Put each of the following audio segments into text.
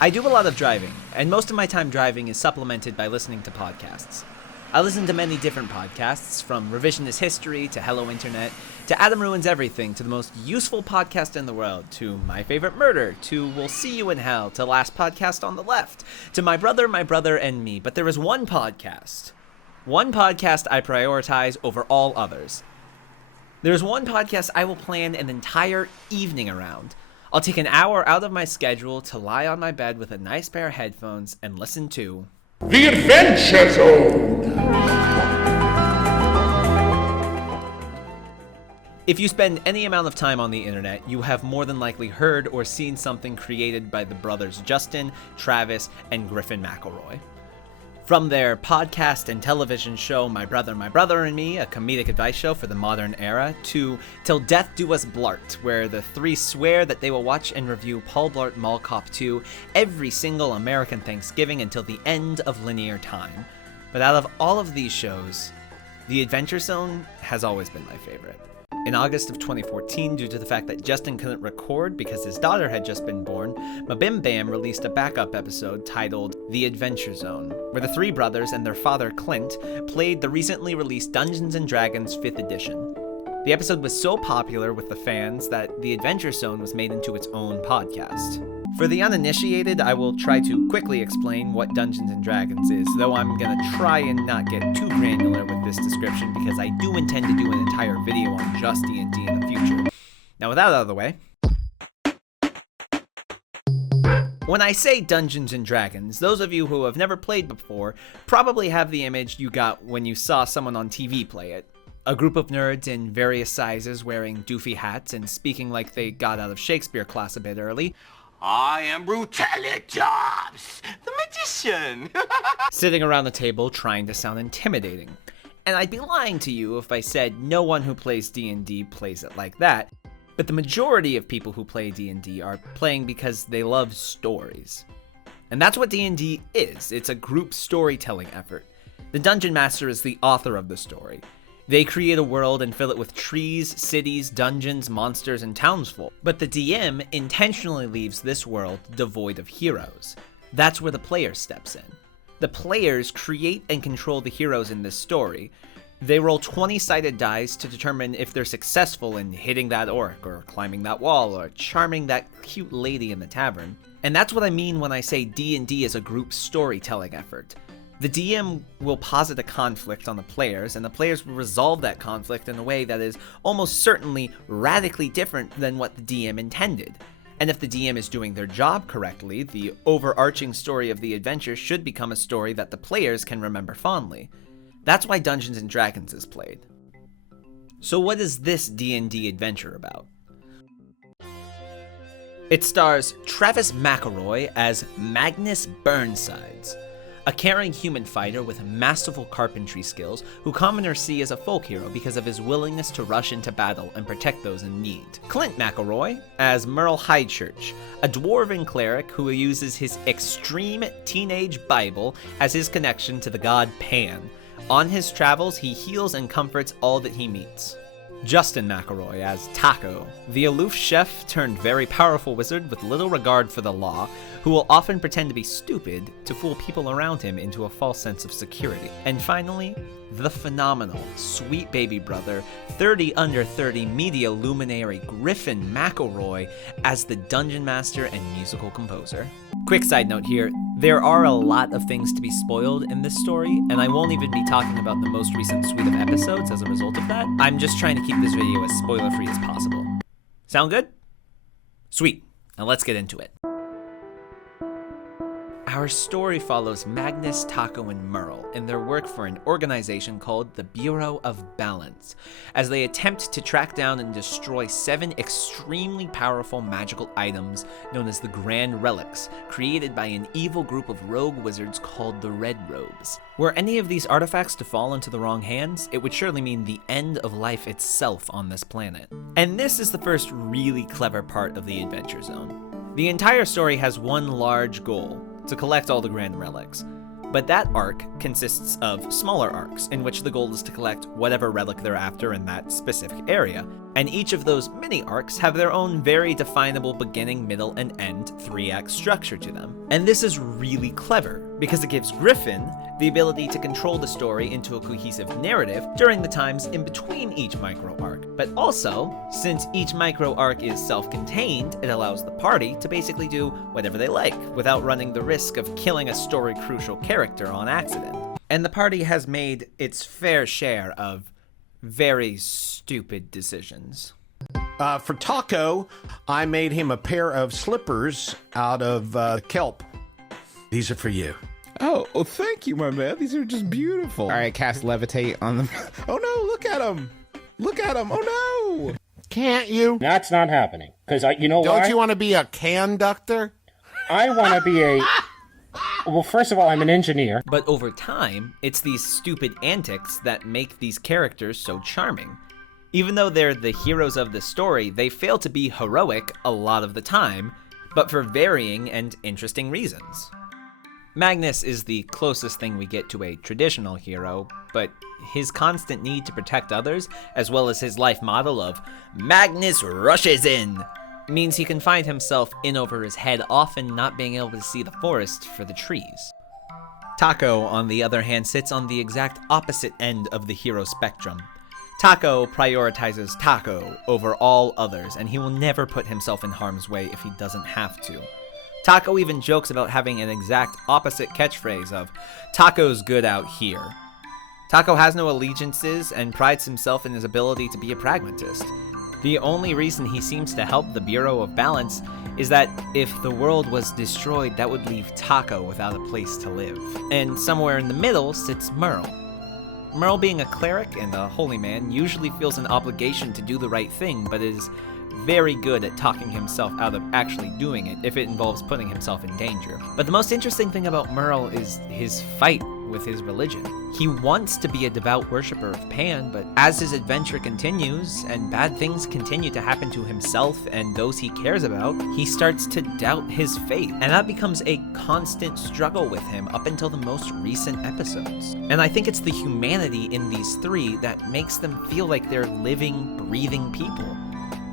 I do a lot of driving, and most of my time driving is supplemented by listening to podcasts. I listen to many different podcasts, from Revisionist History to Hello Internet, to Adam Ruins Everything, to the most useful podcast in the world, to My Favorite Murder, to We'll See You in Hell, to Last Podcast on the Left, to My Brother, and Me. But there is one podcast I prioritize over all others. There's one podcast I will plan an entire evening around. I'll take an hour out of my schedule to lie on my bed with a nice pair of headphones and listen to The Adventure Zone! If you spend any amount of time on the internet, you have more than likely heard or seen something created by the brothers Justin, Travis, and Griffin McElroy. From their podcast and television show My Brother and Me, a comedic advice show for the modern era, to Till Death Do Us Blart, where the three swear that they will watch and review Paul Blart Mall Cop 2 every single American Thanksgiving until the end of linear time. But out of all of these shows, The Adventure Zone has always been my favorite. In August of 2014, due to the fact that Justin couldn't record because his daughter had just been born, Mabim Bam released a backup episode titled The Adventure Zone, where the three brothers and their father Clint played the recently released Dungeons & Dragons 5th edition. The episode was so popular with the fans that The Adventure Zone was made into its own podcast. For the uninitiated, I will try to quickly explain what Dungeons & Dragons is, though I'm gonna try and not get too granular with this description because I do intend to do an entire video on just D&D in the future. Now with that out of the way, when I say Dungeons & Dragons, those of you who have never played before probably have the image you got when you saw someone on TV play it. A group of nerds in various sizes wearing doofy hats and speaking like they got out of Shakespeare class a bit early. I am Brutalitops, the magician. Sitting around the table trying to sound intimidating. And I'd be lying to you if I said no one who plays D&D plays it like that. But the majority of people who play D&D are playing because they love stories. And that's what D&D is. It's a group storytelling effort. The Dungeon Master is the author of the story. They create a world and fill it with trees, cities, dungeons, monsters, and townsfolk. But the DM intentionally leaves this world devoid of heroes. That's where the player steps in. The players create and control the heroes in this story. They roll 20-sided dice to determine if they're successful in hitting that orc, or climbing that wall, or charming that cute lady in the tavern. And that's what I mean when I say D&D is a group storytelling effort. The DM will posit a conflict on the players, and the players will resolve that conflict in a way that is almost certainly radically different than what the DM intended. And if the DM is doing their job correctly, the overarching story of the adventure should become a story that the players can remember fondly. That's why Dungeons & Dragons is played. So what is this D&D adventure about? It stars Travis McElroy as Magnus Burnsides, a caring human fighter with masterful carpentry skills who commoners see as a folk hero because of his willingness to rush into battle and protect those in need. Clint McElroy as Merle Highchurch, a dwarven cleric who uses his extreme teenage Bible as his connection to the god Pan. On his travels, he heals and comforts all that he meets. Justin McElroy as Taco, the aloof chef turned very powerful wizard with little regard for the law, who will often pretend to be stupid to fool people around him into a false sense of security. And finally, the phenomenal, sweet baby brother, 30 under 30 media luminary Griffin McElroy as the dungeon master and musical composer. Quick side note here, there are a lot of things to be spoiled in this story, and I won't even be talking about the most recent suite of episodes as a result of that. I'm just trying to keep this video as spoiler-free as possible. Sound good? Sweet. Now let's get into it. Our story follows Magnus, Taco, and Merle in their work for an organization called the Bureau of Balance, as they attempt to track down and destroy 7 extremely powerful magical items known as the Grand Relics, created by an evil group of rogue wizards called the Red Robes. Were any of these artifacts to fall into the wrong hands, it would surely mean the end of life itself on this planet. And this is the first really clever part of the Adventure Zone. The entire story has one large goal: to collect all the Grand Relics. But that arc consists of smaller arcs, in which the goal is to collect whatever relic they're after in that specific area. And each of those mini-arcs have their own very definable beginning, middle, and end 3-act structure to them. And this is really clever, because it gives Griffin the ability to control the story into a cohesive narrative during the times in between each micro-arc. But also, since each micro-arc is self-contained, it allows the party to basically do whatever they like, without running the risk of killing a story-crucial character on accident. And the party has made its fair share of very stupid decisions. For Taco, I made him a pair of slippers out of kelp. These are for you. Oh, thank you, my man. These are just beautiful. All right, cast levitate on them. Oh no, look at him. Look at him. Oh no. Can't you? That's not happening. Because you know Don't why? you want to be a conductor? I want to be a... Well, first of all, I'm an engineer. But over time, it's these stupid antics that make these characters so charming. Even though they're the heroes of the story, they fail to be heroic a lot of the time, but for varying and interesting reasons. Magnus is the closest thing we get to a traditional hero, but his constant need to protect others, as well as his life model of Magnus rushes in, means he can find himself in over his head, often not being able to see the forest for the trees. Taco, on the other hand, sits on the exact opposite end of the hero spectrum. Taco prioritizes Taco over all others, and he will never put himself in harm's way if he doesn't have to. Taco even jokes about having an exact opposite catchphrase of, "Taco's good out here." Taco has no allegiances and prides himself in his ability to be a pragmatist. The only reason he seems to help the Bureau of Balance is that if the world was destroyed, that would leave Taco without a place to live. And somewhere in the middle sits Merle. Merle, being a cleric and a holy man, usually feels an obligation to do the right thing, but is very good at talking himself out of actually doing it if it involves putting himself in danger. But the most interesting thing about Merle is his fight with his religion. He wants to be a devout worshiper of Pan, but as his adventure continues and bad things continue to happen to himself and those he cares about, he starts to doubt his faith, and that becomes a constant struggle with him up until the most recent episodes. And I think it's the humanity in these three that makes them feel like they're living, breathing people.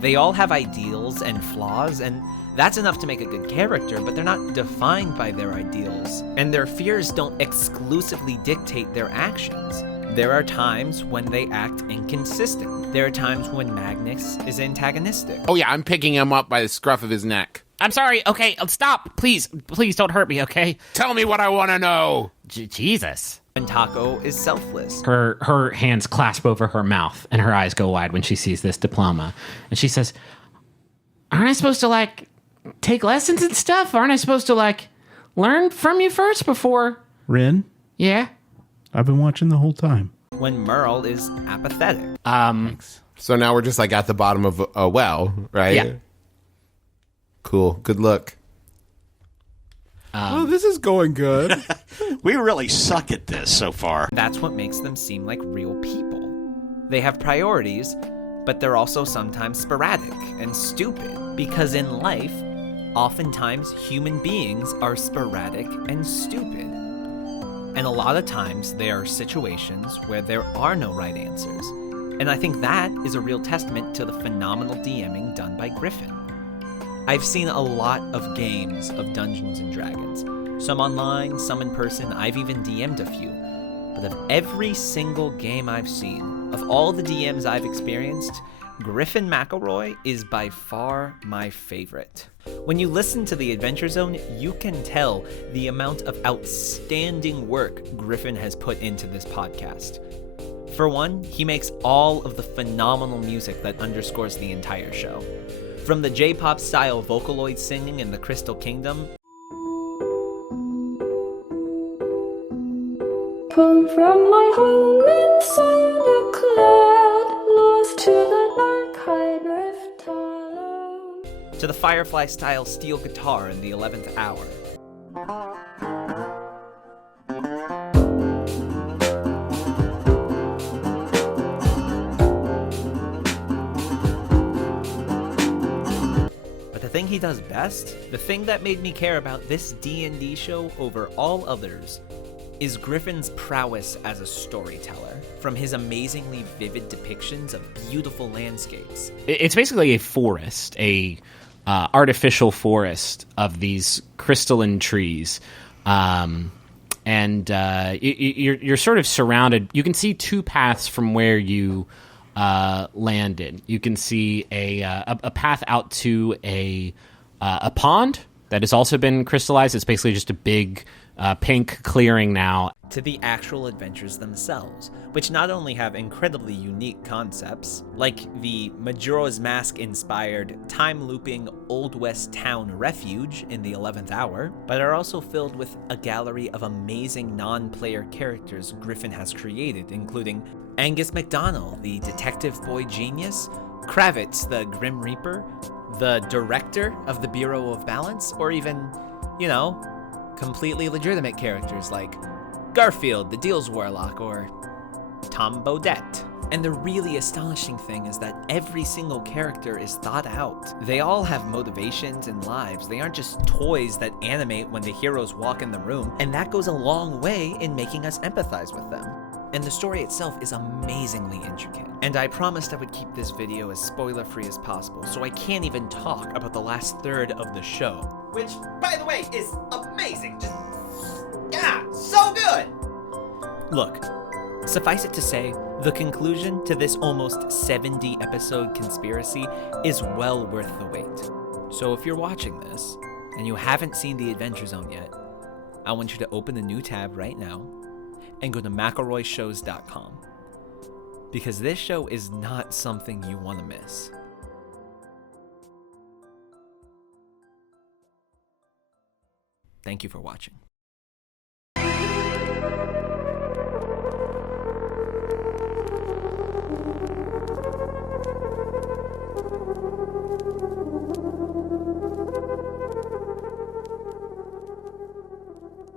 They all have ideals and flaws, and that's enough to make a good character, but they're not defined by their ideals, and their fears don't exclusively dictate their actions. There are times when they act inconsistent. There are times when Magnus is antagonistic. Oh yeah, I'm picking him up by the scruff of his neck. I'm sorry, okay, stop, please don't hurt me, okay? Tell me what I want to know. Jesus. And Taco is selfless. Her hands clasp over her mouth, and her eyes go wide when she sees this diploma. And she says, aren't I supposed to, take lessons and stuff? Aren't I supposed to, learn from you first before? Rin? Yeah? I've been watching the whole time. When Merle is apathetic. So now we're just, at the bottom of a well, right? Yeah. Cool. Good look. Oh, this is going good. We really suck at this so far. That's what makes them seem like real people. They have priorities, but they're also sometimes sporadic and stupid, because in life, oftentimes human beings are sporadic and stupid. And a lot of times there are situations where there are no right answers. And I think that is a real testament to the phenomenal DMing done by Griffin. I've seen a lot of games of Dungeons & Dragons. Some online, some in person, I've even DM'd a few. But of every single game I've seen, of all the DMs I've experienced, Griffin McElroy is by far my favorite. When you listen to the Adventure Zone, you can tell the amount of outstanding work Griffin has put into this podcast. For one, he makes all of the phenomenal music that underscores the entire show. From the J-pop style Vocaloid singing in the Crystal Kingdom, Pulled from my home inside a cloud, lost to the dark, I drift alone. to the Firefly style steel guitar in the 11th hour. But the thing he does best, the thing that made me care about this D&D show over all others, is Griffin's prowess as a storyteller, from his amazingly vivid depictions of beautiful landscapes. It's basically a forest, a artificial forest of these crystalline trees. You're sort of surrounded. You can see two paths from where you landed. You can see a path out to a pond that has also been crystallized. It's basically just a big pink clearing now. To the actual adventures themselves, which not only have incredibly unique concepts, like the Majora's Mask-inspired, time-looping Old West town refuge in the 11th hour, but are also filled with a gallery of amazing non-player characters Griffin has created, including Angus MacDonald, the detective boy genius, Kravitz, the Grim Reaper, the director of the Bureau of Balance, or even, completely legitimate characters like Garfield, the Deals Warlock, or Tom Bodette. And the really astonishing thing is that every single character is thought out. They all have motivations and lives. They aren't just toys that animate when the heroes walk in the room, and that goes a long way in making us empathize with them. And the story itself is amazingly intricate. And I promised I would keep this video as spoiler-free as possible, so I can't even talk about the last third of the show. Which, by the way, is amazing. Just, so good! Look, suffice it to say, the conclusion to this almost 70-episode conspiracy is well worth the wait. So if you're watching this, and you haven't seen The Adventure Zone yet, I want you to open a new tab right now, and go to McElroyShows.com, because this show is not something you want to miss. Thank you for watching.